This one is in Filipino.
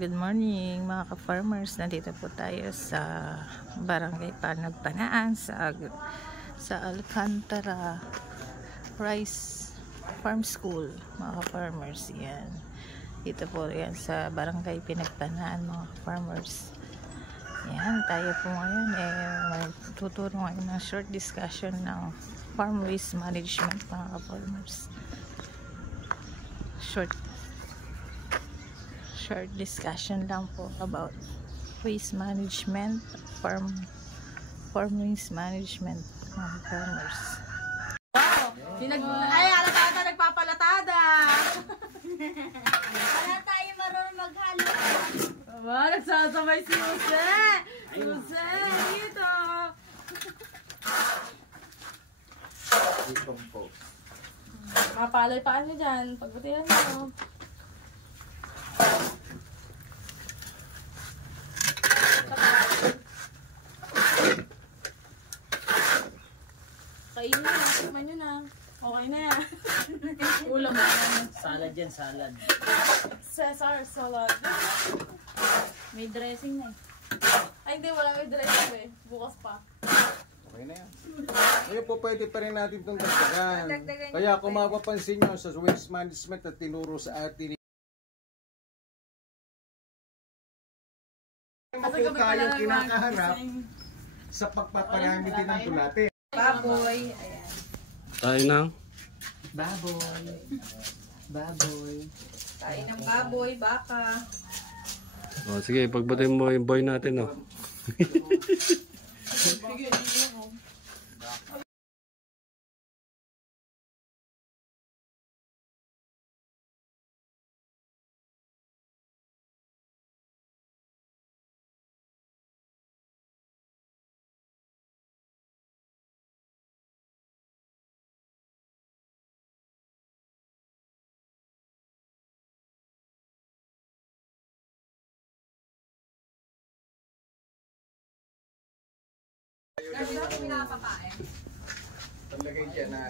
good morning mga ka-farmers. Nandito po tayo sa Barangay Panagpanaan sa Alcantara Rice Farm School mga ka-farmers. Yan. Dito po yan sa Barangay Pinagpanaan mga ka-farmers. Yan, tayo po ngayon magtuturo ngayon ng short discussion ng farm waste management mga ka-farmers. Short discussion lang po about waste management, farm waste management mga farmers. Ay, alatada, nagpapalatada! Wala tayo marunong maghalo. Aba, nagsasabay si Jose! Jose, dito! Mapalay pa niyo dyan. Pagbutihan mo. Kainin na, tikman nyo na. Okay na yan. Ulam na yan. Salad yan, salad. Cesar salad. May dressing na eh. Ay, hindi, wala may dressing eh. Bukas pa. Okay na yan. Ngayon po pwede pa rin natin itong dagdagan. Kaya kung mapapansin nyo sa waste management na tinuro sa atin, po tayong kinakaharap sa pagpaparami din ng tulate. Baboy. Ayan. Tayo na. Baboy. Kain ng baboy, baka. O, sige, pagbatin mo yung boy natin, oh. Talaga dyan na